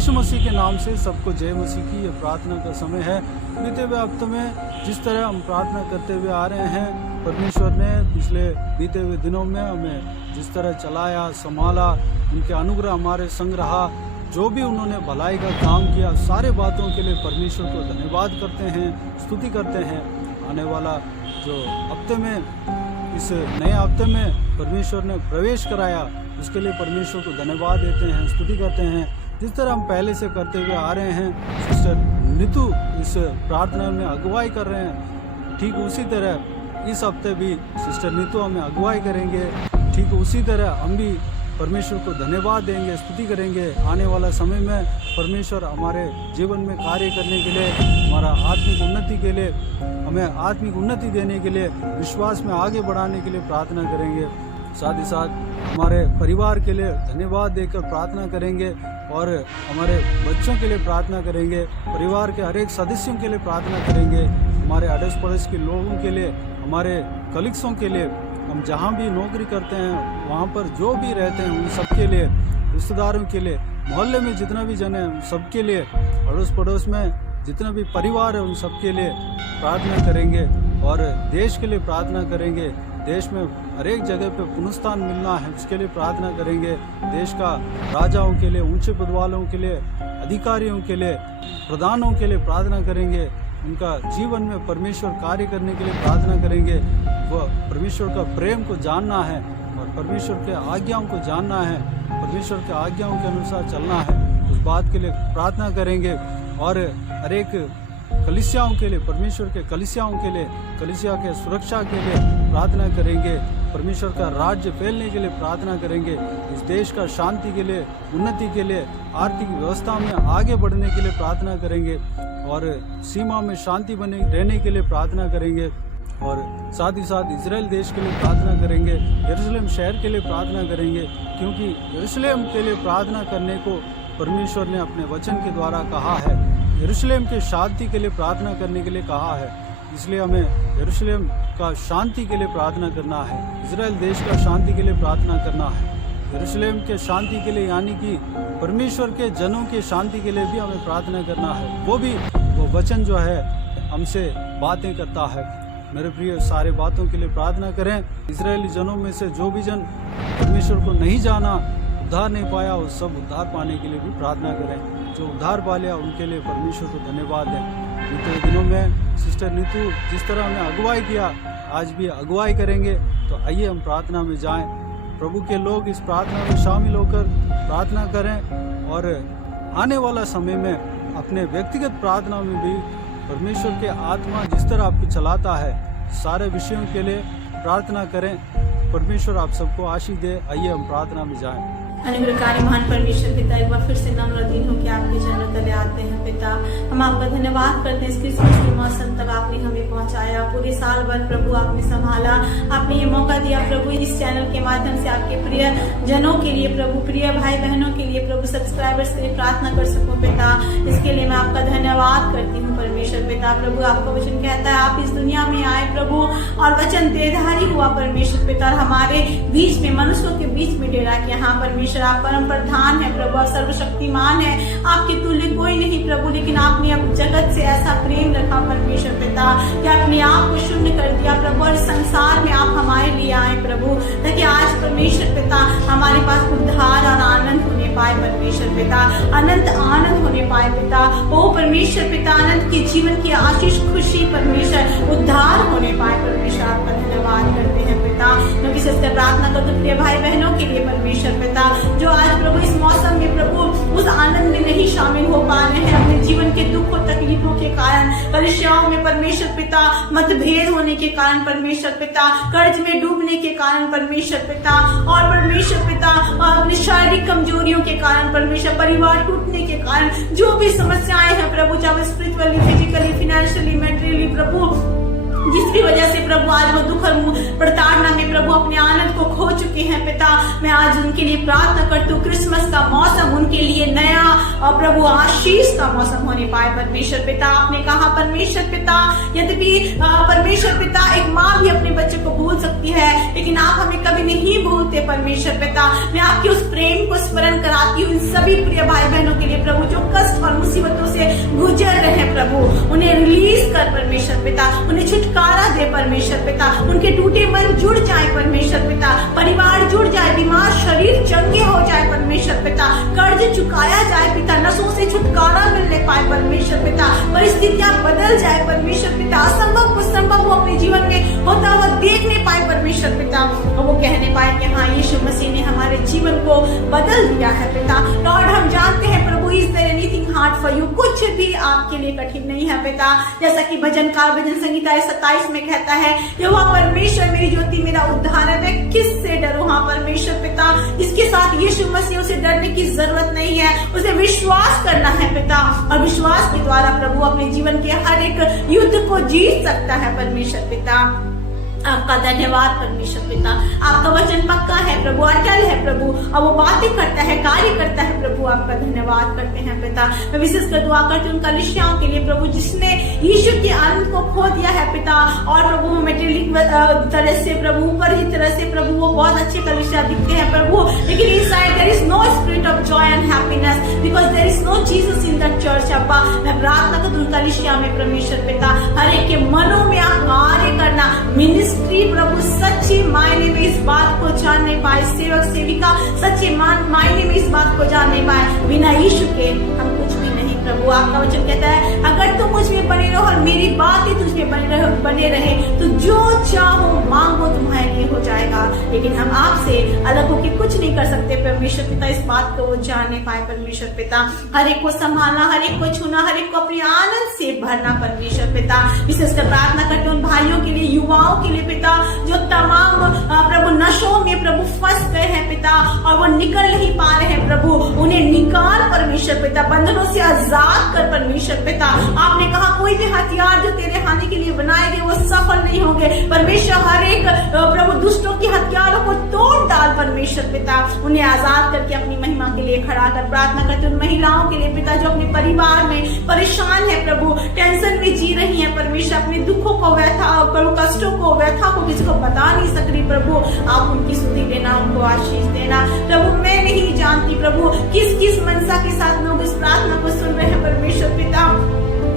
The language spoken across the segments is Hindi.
यीशु मसीह के नाम से सबको जय मसीह की ये प्रार्थना का समय है। बीते हुए हफ्तों में जिस तरह हम प्रार्थना करते हुए आ रहे हैं, परमेश्वर ने पिछले बीते हुए दिनों में हमें जिस तरह चलाया, संभाला, उनके अनुग्रह हमारे संग रहा, जो भी उन्होंने भलाई का काम किया, सारे बातों के लिए परमेश्वर को धन्यवाद करते हैं, स्तुति करते हैं। आने वाला जो हफ्ते में, इस नए हफ्ते में परमेश्वर ने प्रवेश कराया, उसके लिए परमेश्वर को धन्यवाद देते हैं, स्तुति करते हैं। जिस तरह हम पहले से करते हुए आ रहे हैं, सिस्टर नीतू इस प्रार्थना में अगुवाई कर रहे हैं, ठीक उसी तरह इस हफ्ते भी सिस्टर नीतू हमें अगुवाई करेंगे। ठीक उसी तरह हम भी परमेश्वर को धन्यवाद देंगे, स्तुति करेंगे। आने वाला समय में परमेश्वर हमारे जीवन में कार्य करने के लिए, हमारा आत्मिक उन्नति के लिए, हमें आत्मिक उन्नति देने के लिए, विश्वास में आगे बढ़ाने के लिए प्रार्थना करेंगे। साथ ही साथ हमारे परिवार के लिए धन्यवाद देकर प्रार्थना करेंगे और हमारे बच्चों के लिए प्रार्थना करेंगे, परिवार के हर एक सदस्यों के लिए प्रार्थना करेंगे, हमारे अड़ोस पड़ोस के लोगों के लिए, हमारे कलीग्सों के लिए, हम जहाँ भी नौकरी करते हैं वहाँ पर जो भी रहते हैं उन सबके लिए, रिश्तेदारों के लिए, मोहल्ले में जितना भी जन है उन सबके लिए, अड़ोस पड़ोस में जितना भी परिवार है उन सबके लिए प्रार्थना करेंगे और देश के लिए प्रार्थना करेंगे। देश में हर एक जगह पे पुनरुत्थान मिलना है, उसके लिए प्रार्थना करेंगे। देश का राजाओं के लिए, ऊंचे पद वालों के लिए, अधिकारियों के लिए, प्रधानों के लिए प्रार्थना करेंगे। उनका जीवन में परमेश्वर कार्य करने के लिए प्रार्थना करेंगे। वह परमेश्वर का प्रेम को जानना है और परमेश्वर के आज्ञाओं को जानना है, परमेश्वर के आज्ञाओं के अनुसार चलना है, उस बात के लिए प्रार्थना करेंगे। और हर एक कलीसियाओं के लिए, परमेश्वर के कलीसियाओं के लिए, कलीसिया के सुरक्षा के लिए प्रार्थना करेंगे। परमेश्वर का राज्य फैलने के लिए प्रार्थना करेंगे। इस देश का शांति के लिए, उन्नति के लिए, आर्थिक व्यवस्था में आगे बढ़ने के लिए प्रार्थना करेंगे और सीमा में शांति बने रहने के लिए प्रार्थना करेंगे। और साथ ही साथ इजराइल देश के लिए प्रार्थना करेंगे, यरूशलेम शहर के लिए प्रार्थना करेंगे, क्योंकि यरूशलेम के लिए प्रार्थना करने को परमेश्वर ने अपने वचन के द्वारा कहा है। यरूशलेम के शांति के लिए प्रार्थना करने के लिए कहा है, इसलिए हमें यरूशलेम का शांति के लिए प्रार्थना करना है, इजराइल देश का शांति के लिए प्रार्थना करना है। यरूशलेम के शांति के लिए यानी कि परमेश्वर के जनों के शांति के लिए भी हमें प्रार्थना करना है। वो वचन जो है हमसे बातें करता है। मेरे प्रिय, सारे बातों के लिए प्रार्थना करें। इजरायली जनों में से जो भी जन परमेश्वर को नहीं जाना, उद्धार नहीं पाया, वो सब उद्धार पाने के लिए भी प्रार्थना करें। जो उद्धार पा लिया उनके लिए परमेश्वर को धन्यवाद दें। बीते दिनों में सिस्टर नीतू जिस तरह हमें अगुवाई किया, आज भी अगुवाई करेंगे। तो आइए हम प्रार्थना में जाएं। प्रभु के लोग इस प्रार्थना में शामिल होकर प्रार्थना करें और आने वाला समय में अपने व्यक्तिगत प्रार्थना में भी परमेश्वर के आत्मा जिस तरह आपको चलाता है, सारे विषयों के लिए प्रार्थना करें। परमेश्वर आप सबको आशीष दे। आइए हम प्रार्थना में जाएं। अनुग्रहकारी महान परमेश्वर पिता, एक बार फिर से नम्र दीन होकर आपके चरणों तले आते हैं पिता। हम आपका धन्यवाद करते हैं, इस क्रिसमस के मौसम तक आपने हमें पहुंचाया, पूरे साल भर प्रभु आपने संभाला, आपने ये मौका दिया प्रभु इस चैनल के माध्यम से आपके प्रिय जनों के लिए प्रभु, प्रिय भाई बहनों के लिए प्रभु, सब्सक्राइबर्स के लिए प्रार्थना कर सकूं पिता। इसके लिए मैं आपका धन्यवाद करती हूँ परमेश्वर पिता। प्रभु आपका वचन कहता है आप इस दुनिया में आए प्रभु और वचन देहधारी हुआ परमेश्वर पिता, हमारे बीच में, मनुष्यों के बीच में डेरा के। यहाँ परमेश्वर आप परम प्रधान है प्रभु, आप सर्वशक्तिमान है, आपके तुल्य कोई नहीं प्रभु। लेकिन आपने अब जगत से ऐसा प्रेम रखा परमेश्वर पिता कि अपने आप को शून्य कर दिया प्रभु, और संसार में आप हमारे लिए आए प्रभु, ताकि आज परमेश्वर पिता हमारे पास उद्धार और आनंद होने पाए परमेश्वर पिता, अनंत आनंद होने पाए पिता। ओ परमेश्वर पिता, अनंत के जीवन की आशीष, खुशी परमेश्वर, उद्धार होने पाए परमेश्वर। आपका धन्यवाद करते हैं पिता। मैं विशेष कर प्रार्थना करते प्रिय भाई बहनों के लिए परमेश्वर पिता, जो आज प्रभु इस मौसम में प्रभु उस आनंद में नहीं शामिल हो पा रहे हैं, अपने जीवन के दुख और तकलीफों के कारण, परेशानियों में परमेश्वर पिता, मतभेद होने के कारण परमेश्वर पिता, कर्ज में डूबने के कारण परमेश्वर पिता, और परमेश्वर पिता अपनी शारीरिक कमजोरियों के कारण परमेश्वर, परिवार टूटने के कारण, जो भी समस्याएं हैं प्रभु, चाहे स्पिरिचुअली, फिजिकली, फाइनेंशियली, मेटेरियली प्रभु, जिसकी वजह से प्रभु आज वो दुख और प्रताड़ना में प्रभु अपने आनंद को खो चुके हैं पिता, मैं आज उनके लिए प्रार्थना करती हूँ क्रिसमस का मौसम उनके लिए नया और प्रभु आशीष का मौसम होने पाए परमेश्वर पिता। आपने कहा परमेश्वर पिता, यद्यपि परमेश्वर पिता एक माँ भी अपने बच्चे को भूल सकती है, लेकिन आप हमें कभी नहीं भूलते परमेश्वर पिता। मैं आपके उस प्रेम को स्मरण कराती हूँ इन सभी प्रिय भाई बहनों के लिए प्रभु, जो कष्ट और मुसीबतों से गुजर रहे हैं प्रभु, उन्हें रिलीज कर परमेश्वर पिता, उन्हें छुटकारा दे परमेश्वर पिता, उनके टूटे मन जुड़ जाए परमेश्वर पिता, परिवार जुड़ जाए, बीमार शरीर चंगे हो जाए परमेश्वर पिता, कर्ज चुकाया जाए पिता, नशों से छुटकारा मिलने पाए परमेश्वर पिता, परिस्थितियां बदल जाए परमेश्वर पिता, असंभव को संभव वो अपने जीवन में होता हुआ देखने पाए परमेश्वर पिता, और वो कहने पाए कि हाँ यीशु मसीह ने हमारे जीवन को बदल दिया है पिता। लॉर्ड हम जानते हैं प्रभु, is there anything hard for you, कुछ भी आपके लिए कठिन नहीं है पिता। जैसा कि भजनकार भजन संहिता 27 में कहता है, यहोवा परमेश्वर मेरी ज्योति मेरा उद्धार है, मैं किससे डरूं। हाँ परमेश्वर पिता, इसके साथ यीशु मसीह उसे डरने की जरूरत नहीं है, उसे विश्वास करना है पिता, और विश्वास के द्वारा प्रभु अपने जीवन के हर एक युद्ध को जीत सकता है परमेश्वर पिता। आपका धन्यवाद परमेश्वर पिता, आपका वचन पक्का है प्रभु, अटल है प्रभु, और वो बातें करता है, कार्य करता है प्रभु, आपका धन्यवाद करते हैं पिता। मैं विशेषकर दुआ करती हूँ उन कलीसियाओं के लिए प्रभु, जिसने यीशु के आनंद को खो दिया है पिता, और प्रभु मेटेरियलिक तरह से प्रभु, ऊपर की तरह से प्रभु वो बहुत अच्छे कलीसिया दिखते हैं प्रभु, लेकिन inside there is no spirit of joy and happiness, because there is no Jesus in that church. अब्बा मैं प्रार्थना करती हूँ कलीसिया में परमेश्वर पिता, हर एक के मनों में आप कार्य करना, मिनिस्ट्री प्रभु सच्ची मायने में इस बात को जानने पाए, सेवक सेविका सच्चे मायने में इस बात को जानने पाए, बिना यीशु के हम कुछ भी नहीं प्रभु। आपका वचन कहता है, अगर तुम मुझ में बने रहो और मेरी बातें तुझ में बने रहे, तो जो चाहो मांगो तुम्हारे लिए हो जाएगा। लेकिन हम आपसे अलग होकर कुछ नहीं कर सकते परमेश्वर पिता, इस बात को वो जानने पाए परमेश्वर पिता। हर एक को संभालना, हर एक को छूना, हर एक को अपने आनंद से भरना परमेश्वर पिता। विशेषकर प्रार्थना करते हैं उन भाइयों के लिए, युवाओं के लिए पिता, जो तमाम प्रभु नशों में प्रभु फंस गए हैं पिता, और वो निकल नहीं पा रहे हैं प्रभु, उन्हें निकाल परमेश्वर पिता, बंधनों से आजाद कर परमेश्वर पिता। आपने कहा कोई भी हथियार जो तेरे हानि के लिए बनाए गए वो सफल नहीं होंगे परमेश्वर। हर एक प्रभु दुष्टों के हथियारों को तोड़ डाल परमेश्वर पिता, उन्हें आजाद करके अपनी महिमा के लिए खड़ा कर। प्रार्थना करते उन महिलाओं के लिए पिता, जो अपने परिवार में परेशान है प्रभु, टेंशन में जी रही है परमेश्वर, अपने दुखों को व्यथा प्रभु, कष्टों को व्यथा को किसी को बता नहीं सक रही प्रभु, आप उनकी स्तुति देना, उनको आशीष देना प्रभु। मैं नहीं जानती प्रभु किस किस मनसा के साथ लोग इस प्रार्थना को सुन रहे हैं परमेश्वर पिता,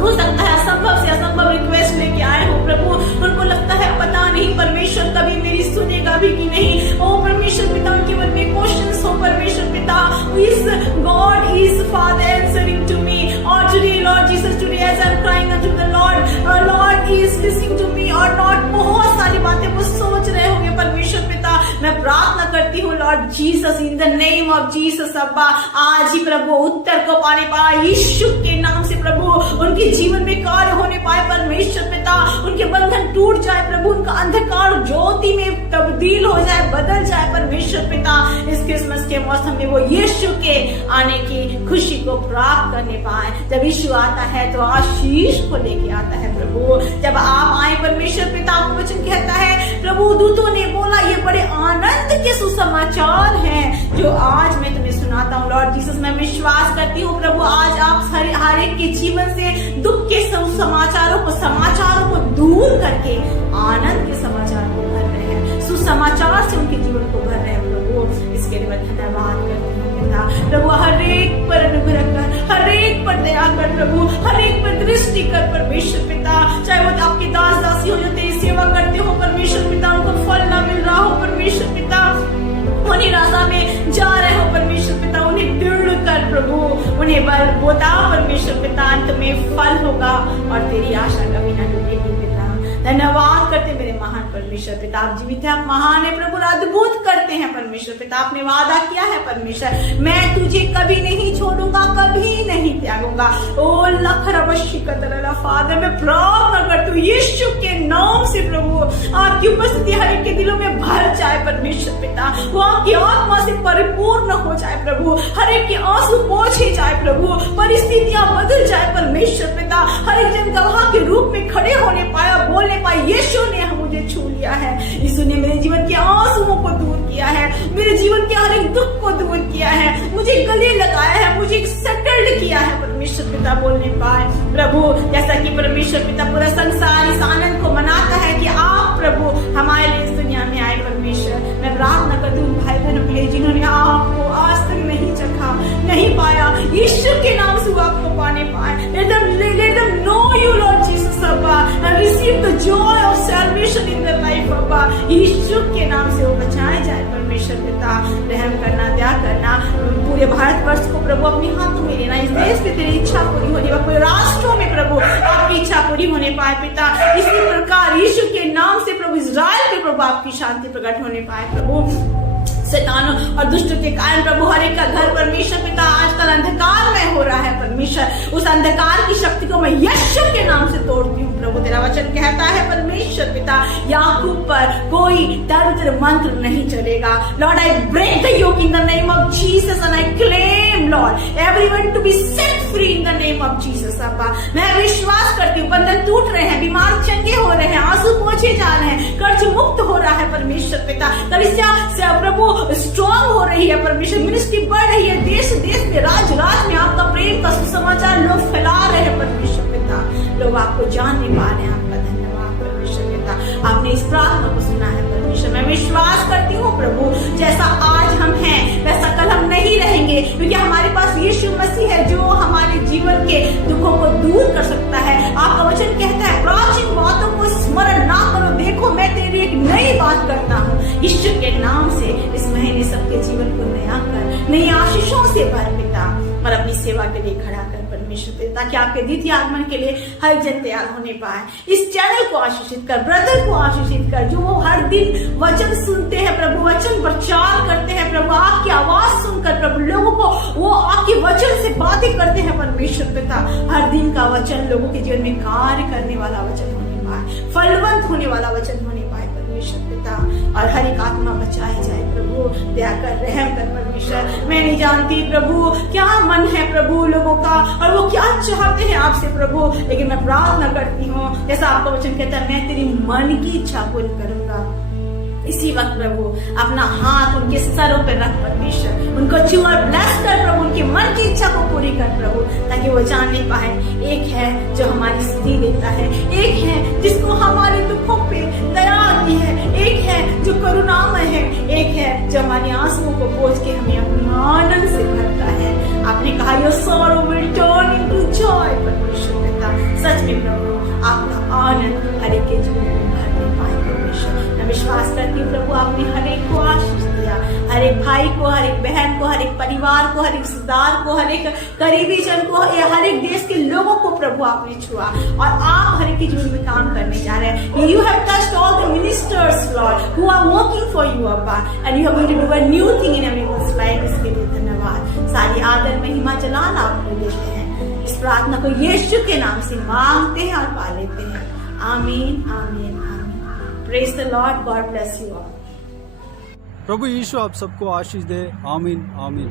हो सकता है असंभव से असंभव रिक्वेस्ट लेके आए हो प्रभु, उनको लगता है पता नहीं परमेश्वर कभी मेरी सुनेगा भी कि नहीं। ओ परमेश्वर पिता, उनके मन में क्वेश्चंस हो परमेश्वर पिता, is God is father answering to me, और today Lord Jesus, today as I am crying unto the Lord, Lord is listening to me और नॉट। बहुत सारी बातें वो सोच रहे होंगे परमेश्वर पिता। मैं प्रार्थना करती हूँ Lord Jesus, in the name of Jesus अब्बा, आज ही प्रभु उत्तर को पाने पाए यीशु के नाम से प्रभु, उनके जीवन में कार्य होने पाए परमेश्वर पिता, उनके बंधन टूट जाए प्रभु, उनका अंधकार ज्योति में तब्दील हो जाए, बदल जाए परमेश्वर पिता। इस क्रिसमस के मौसम में वो यीशु के आने की खुशी को प्राप्त करने पाए। जब यीशु आता है तो आशीष को लेके आता है प्रभु। जब आप आए परमेश्वर पिता, आपका वचन कहता है प्रभु, दूतों ने बोला ये बड़े आनंद के सुसमाचार हैं जो आज मैं तुम्हें सुनाता हूँ लॉर्ड जीसस। मैं विश्वास करती हूँ प्रभु, आज आप हर एक के जीवन से दुख के समाचारों को दूर करके आनंद के समाचार को भर रहे हैं, सुसमाचार से उनके जीवन को भर रहे हैं प्रभु। इसके लिए मैं धन्यवाद करती हूँ पिता। प्रभु हर एक पर अनुग्रह कर, हर एक पर दया कर प्रभु, हर एक पर दृष्टि कर परमेश्वर पिता। चाहे वो आपके दास दासी हो जो तेरी सेवा करते हो परमेश्वर पिता, उनको फल ना मिल रहा हो परमेश्वर पिता, वो निराशा में जा रहे हो परमेश्वर पिता, उन्हें दृढ़ कर प्रभु, उन्हें बल बता परमेश्वर पिता, अंत में फल होगा और तेरी आशा कभी ना टूटेगी पिता। धन्यवाद करते मेरे महान परमेश्वर पिता, आप जीवित है, आप महान है प्रभु, अद्भुत करते हैं परमेश्वर पिता। आपने वादा किया है परमेश्वर, मैं तुझे कभी नहीं छोड़ूंगा, कभी नहीं त्यागूंगा। ओ लखरवशी का तरला फादर, मैं प्रार्थना करती हूँ यीशु के नाम से प्रभु, आपकी उपस्थिति हर एक के दिलों में भर जाए परमेश्वर पिता, वो आपकी आत्मा से परिपूर्ण हो जाए प्रभु, हर एक के आंसू पोंछे जाए प्रभु, परिस्थितियां बदल जाए परमेश्वर पिता, हर एक जन गवाह के रूप में खड़े होने पाया, बोलने पाए यीशु ने मुझे छू लिया है, यीशु ने मेरे जीवन के आंसुओं को दूर किया है, मेरे जीवन के हर एक दुख को दूर किया है, मुझे गले लगाया है, मुझे सेटल्ड किया है परमेश्वर पिता, बोलने पाए प्रभु। जैसा कि परमेश्वर पिता पूरा संसार इस आनंद को मनाता है कि आप प्रभु हमारे लिए इस दुनिया joy of salvation in their life, अब्बा यीशु के नाम से वो बचाए जाए परमेश्वर पिता। रहम करना, दया करना, पूरे भारतवर्ष को प्रभु अपने हाथों में लेना, इस देश में तेरी इच्छा पूरी होने पाए, पूरे राष्ट्रों में प्रभु आपकी इच्छा पूरी होने पाए पिता। इसी प्रकार यीशु के नाम से प्रभु इजराइल पे प्रभु आपकी शांति प्रकट होने पाए प्रभु। शैतानों और दुष्ट के कारण प्रभु हर एक का घर परमेश्वर पिता आजकल अंधकार में हो रहा है परमेश्वर, उस अंधकार की शक्ति को मैं यीशु के नाम से तोड़ती हूँ प्रभु। तेरा वचन कहता है परमेश्वर पिता याकूब पर कोई तंत्र मंत्र नहीं चलेगा। Lord I break the yoke in the name of Jesus and I claim Lord everyone to be set free in the name of Jesus. अब्बा मैं विश्वास करती हूँ बंधन टूट रहे हैं, बीमार चंगे हो रहे हैं, आंसू पोंछे जा रहे हैं, कर्ज मुक्त हो रहा है परमेश्वर पिता। कलीसिया प्रभु स्ट्रॉन्ग हो रही है परमेश्वर, मिनिस्ट्री बढ़ रही है, देश देश में राज राज में आपका प्रेम का सुसमाचार लोग फैला रहे हैं परमेश्वर पिता। लोग आपको जानने पा रहे हैं, आपका धन्यवाद परमेश्वर पिता। आपने इस प्रार्थना को सुना है परमेश्वर। मैं विश्वास करती हूँ प्रभु जैसा आज हम हैं वैसा कल हम नहीं रहेंगे, क्योंकि हमारे पास यीशु मसीह है जो हमारे जीवन के दुखों को दूर कर सकता है। आपका वचन कहता है प्राचीन बातों को स्मरण ना करो, देखो मैं तेरी एक नई बात करता हूँ। यीशु के नाम से इस महीने सबके जीवन को नया कर, नई आशीषों से भर पिता, और अपनी सेवा के लिए खड़ा कर परमेश्वर पिता, ताकि आपके द्वितीय आगमन के लिए हर जन तैयार होने पाए। इस चैनल को आशीषित कर, ब्रदर को आशीषित कर, जो वो हर दिन वचन सुनते हैं प्रभु, वचन प्रचार करते हैं प्रभु, आपकी आवाज सुनकर प्रभु लोगों को वो आपके वचन से बातें करते हैं परमेश्वर पिता। हर दिन का वचन लोगों के जीवन में कार्य करने वाला वचन होने पाए, फलवंत होने वाला वचन होने पाए परमेश्वर पिता, और हर एक आत्मा बचाई जाए प्रभु। दया कर, रहम कर परमेश्वर। मैं नहीं जानती प्रभु क्या मन है प्रभु लोगों का और वो क्या चाहते हैं आपसे प्रभु, लेकिन मैं प्रार्थना करती हूँ जैसा आपका वचन कहता है मैं तेरी मन की इच्छा पूरी करूंगा। इसी वक्त प्रभु अपना हाथ उनके सरों पर रख परमेश्वर, उनको छू और ब्लेस कर प्रभु, उनकी मन की इच्छा को पूरी कर प्रभु, ताकि वो जानने पाए एक है जो हमारी स्तुति देता है, एक है जिसको हमारे दुखों पे दया आती है, एक है जो करुणामय है, एक है जो हमारी आंसुओं को पोंछ के हमें अपना आनंद से भरता है। आपने कहा your sorrow will turn into Joy परमेश्वर पिता। सच में प्रभु आपका आनंद हर एक के जीवन में भरने पाए परमेश्वर। मैं विश्वास करती हूँ प्रभु आपने हर एक को आशीष दिया, हर एक भाई को, हर एक बहन को, हर एक परिवार को, हर एक रिश्तेदार को, हर एक करीबी जन को, हर एक देश के लोगों को प्रभु आपने छुआ, और आप हर एक के जीवन में काम करने जा रहे हैं। You have touched all the ministers, Lord, who are working for you, Abba, and you are going to do a new thing in everyone's life. इसके लिए धन्यवाद। सारी आदर महिमा जलाल आपको देते हैं। इस प्रार्थना को यीशु के नाम से मांगते हैं और पा लेते हैं। आमीन, आमीन, आमीन। Praise the Lord. God bless you all. प्रभु यीशु आप सबको आशीष दे। आमीन, आमीन।